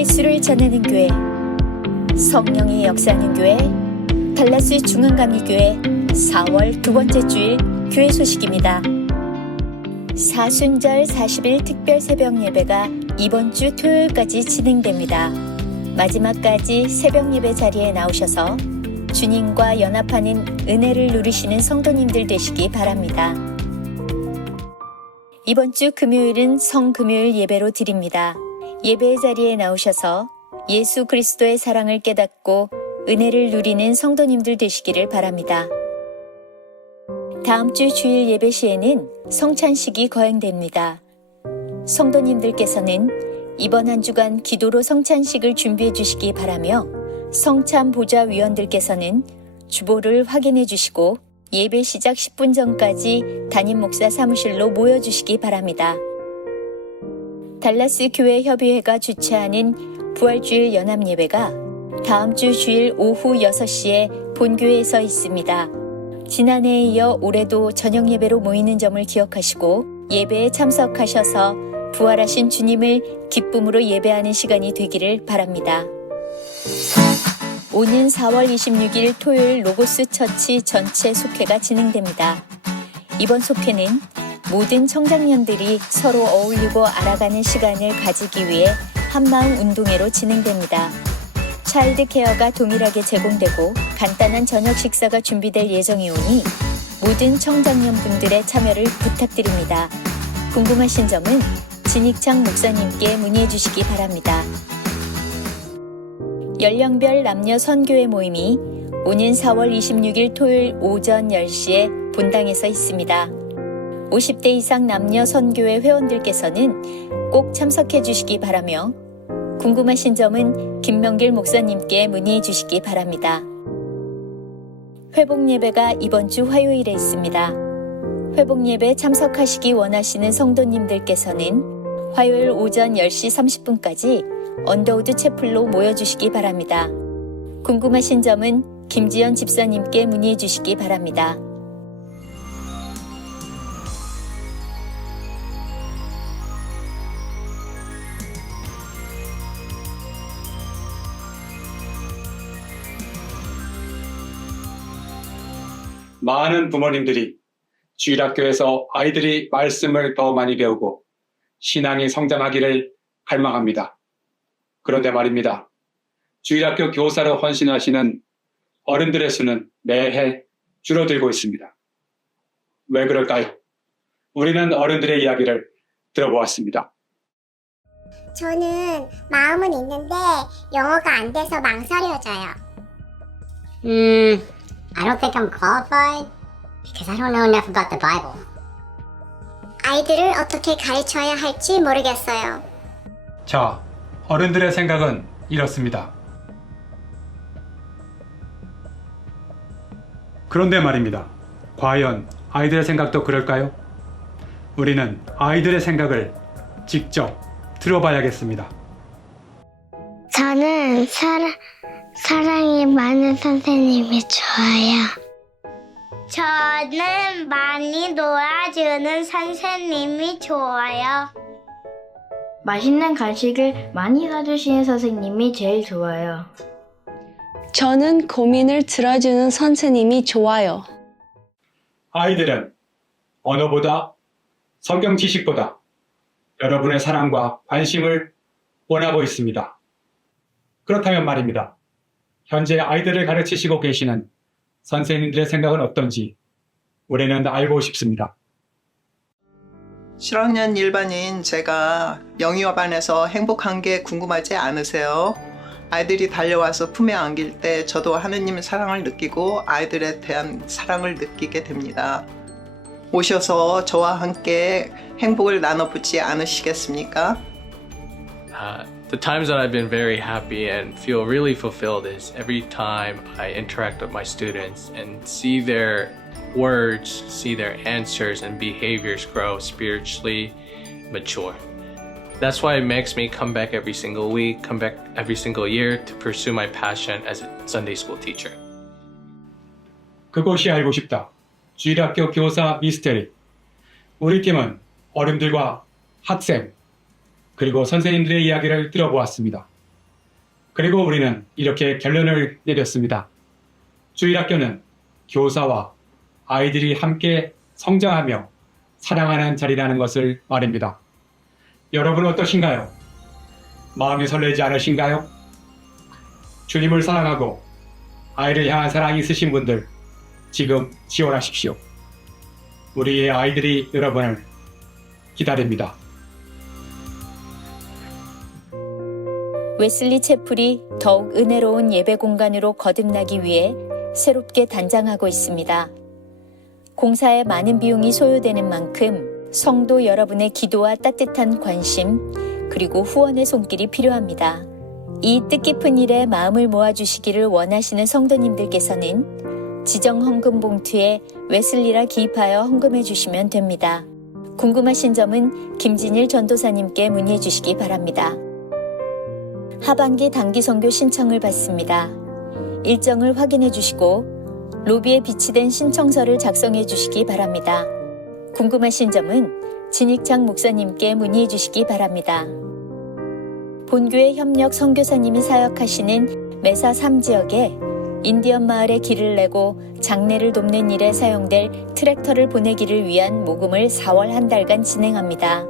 복음을 전하는 교회 성령의 역사하는 교회 달라스 중앙감리교회 4월 두 번째 주일 교회 소식입니다. 사순절 40일 특별 새벽 예배가 이번 주 토요일까지 진행됩니다. 마지막까지 새벽 예배 자리에 나오셔서 주님과 연합하는 은혜를 누리시는 성도님들 되시기 바랍니다. 이번 주 금요일은 성금요일 예배로 드립니다. 예배의 자리에 나오셔서 예수 그리스도의 사랑을 깨닫고 은혜를 누리는 성도님들 되시기를 바랍니다. 다음 주 주일 예배 시에는 성찬식이 거행됩니다. 성도님들께서는 이번 한 주간 기도로 성찬식을 준비해 주시기 바라며 성찬 보좌 위원들께서는 주보를 확인해 주시고 예배 시작 10분 전까지 담임 목사 사무실로 모여 주시기 바랍니다. 달라스 교회 협의회가 주최하는 부활주일 연합 예배가 다음 주 주일 오후 6시에 본교회에서 있습니다. 지난해에 이어 올해도 저녁 예배로 모이는 점을 기억하시고 예배에 참석하셔서 부활하신 주님을 기쁨으로 예배하는 시간이 되기를 바랍니다. 오는 4월 26일 토요일 로고스 처치 전체 속회가 진행됩니다. 이번 속회는 모든 청장년들이 서로 어울리고 알아가는 시간을 가지기 위해 한마음 운동회로 진행됩니다. 차일드 케어가 동일하게 제공되고 간단한 저녁 식사가 준비될 예정이 오니 모든 청장년 분들의 참여를 부탁드립니다. 궁금하신 점은 진익창 목사님께 문의해 주시기 바랍니다. 연령별 남녀 선교회 모임이 오는 4월 26일 토요일 오전 10시에 본당에서 있습니다. 50대 이상 남녀 선교회 회원들께서는 꼭 참석해 주시기 바라며 궁금하신 점은 김명길 목사님께 문의해 주시기 바랍니다. 회복 예배가 이번 주 화요일에 있습니다. 회복 예배 참석하시기 원하시는 성도님들께서는 화요일 오전 10시 30분까지 언더우드 채플로 모여주시기 바랍니다. 궁금하신 점은 김지연 집사님께 문의해 주시기 바랍니다. 많은 부모님들이 주일학교에서 아이들이 말씀을 더 많이 배우고 신앙이 성장하기를 갈망합니다. 그런데 말입니다. 주일학교 교사로 헌신하시는 어른들의 수는 매해 줄어들고 있습니다. 왜 그럴까요? 우리는 어른들의 이야기를 들어보았습니다. 저는 마음은 있는데 영어가 안 돼서 망설여져요. Hmm, I don't think I'm qualified because I don't know enough about the Bible. 아이들을 어떻게 가르쳐야 할지 모르겠어요. 자, 어른들의 생각은 이렇습니다. 그런데 말입니다. 과연 아이들의 생각도 그럴까요? 우리는 아이들의 생각을 직접 들어봐야겠습니다. 저는 사랑, 사랑이 많은 선생님이 좋아요. 저는 많이 놀아주는 선생님이 좋아요. 맛있는 간식을 많이 사주시는 선생님이 제일 좋아요. 저는 고민을 들어주는 선생님이 좋아요. 아이들은 언어보다 성경 지식보다 여러분의 사랑과 관심을 원하고 있습니다. 그렇다면 말입니다. 현재 아이들을 가르치시고 계시는 선생님들의 생각은 어떤지 우리는 알고 싶습니다. 실학년 일반인 제가 영유아반에서 행복한 게 궁금하지 않으세요? 아이들이 달려와서 품에 안길 때 저도 하느님의 사랑을 느끼고 아이들에 대한 사랑을 느끼게 됩니다. 오셔서 저와 함께 행복을 나눠보지 않으시겠습니까? Uh, the times that I've been very happy and feel really fulfilled is every time I interact with my students and see their words, see their answers and behaviors grow spiritually mature. That's why it makes me come back every single week, come back every single year to pursue my passion as a Sunday school teacher. 그것이 알고 싶다. 주일학교 교사 미스테리. 우리 팀은 어른들과 학생, 그리고 선생님들의 이야기를 들어보았습니다. 그리고 우리는 이렇게 결론을 내렸습니다. 주일학교는 교사와 아이들이 함께 성장하며 사랑하는 자리라는 것을 말입니다. 여러분 어떠신가요? 마음이 설레지 않으신가요? 주님을 사랑하고 아이를 향한 사랑이 있으신 분들 지금 지원하십시오. 우리의 아이들이 여러분을 기다립니다. 웨슬리 채플이 더욱 은혜로운 예배 공간으로 거듭나기 위해 새롭게 단장하고 있습니다. 공사에 많은 비용이 소요되는 만큼 성도 여러분의 기도와 따뜻한 관심 그리고 후원의 손길이 필요합니다. 이 뜻깊은 일에 마음을 모아주시기를 원하시는 성도님들께서는 지정 헌금 봉투에 웨슬리라 기입하여 헌금해 주시면 됩니다. 궁금하신 점은 김진일 전도사님께 문의해 주시기 바랍니다. 하반기 단기 선교 신청을 받습니다. 일정을 확인해 주시고 로비에 비치된 신청서를 작성해 주시기 바랍니다. 궁금하신 점은 진익창 목사님께 문의해 주시기 바랍니다. 본교회 협력 선교사님이 사역하시는 메사 3지역에 인디언 마을에 길을 내고 장례를 돕는 일에 사용될 트랙터를 보내기를 위한 모금을 4월 한 달간 진행합니다.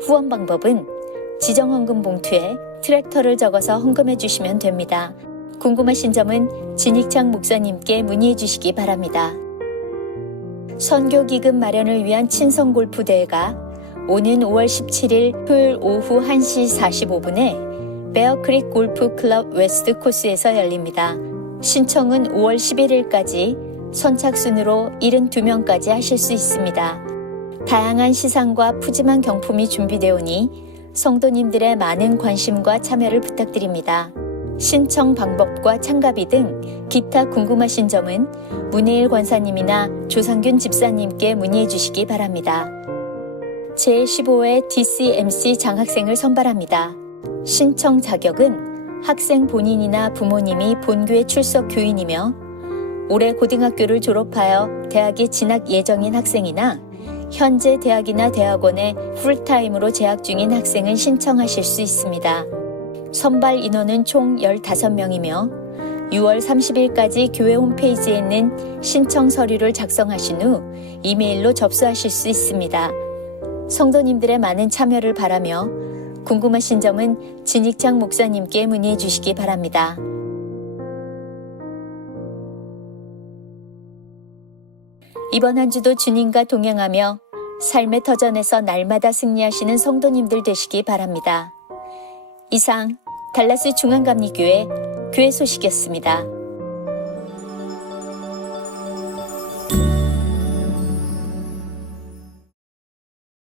후원 방법은 지정 헌금 봉투에 트랙터를 적어서 헌금해 주시면 됩니다. 궁금하신 점은 진익창 목사님께 문의해 주시기 바랍니다. 선교 기금 마련을 위한 친선 골프 대회가 오는 5월 17일 토요일 오후 1시 45분에 베어크릭 골프 클럽 웨스트 코스에서 열립니다. 신청은 5월 11일까지 선착순으로 72명까지 하실 수 있습니다. 다양한 시상과 푸짐한 경품이 준비되오니 성도님들의 많은 관심과 참여를 부탁드립니다. 신청 방법과 참가비 등 기타 궁금하신 점은 문혜일 권사님이나 조상균 집사님께 문의해 주시기 바랍니다. 제15회 DCMC 장학생을 선발합니다. 신청 자격은 학생 본인이나 부모님이 본교에 출석 교인이며 올해 고등학교를 졸업하여 대학에 진학 예정인 학생이나 현재 대학이나 대학원에 풀타임으로 재학 중인 학생은 신청하실 수 있습니다. 선발 인원은 총 15명이며 6월 30일까지 교회 홈페이지에 있는 신청 서류를 작성하신 후 이메일로 접수하실 수 있습니다. 성도님들의 많은 참여를 바라며 궁금하신 점은 진익창 목사님께 문의해 주시기 바랍니다. 이번 한 주도 주님과 동행하며 삶의 터전에서 날마다 승리하시는 성도님들 되시기 바랍니다. 이상 달라스 중앙감리교회 교회 소식이었습니다.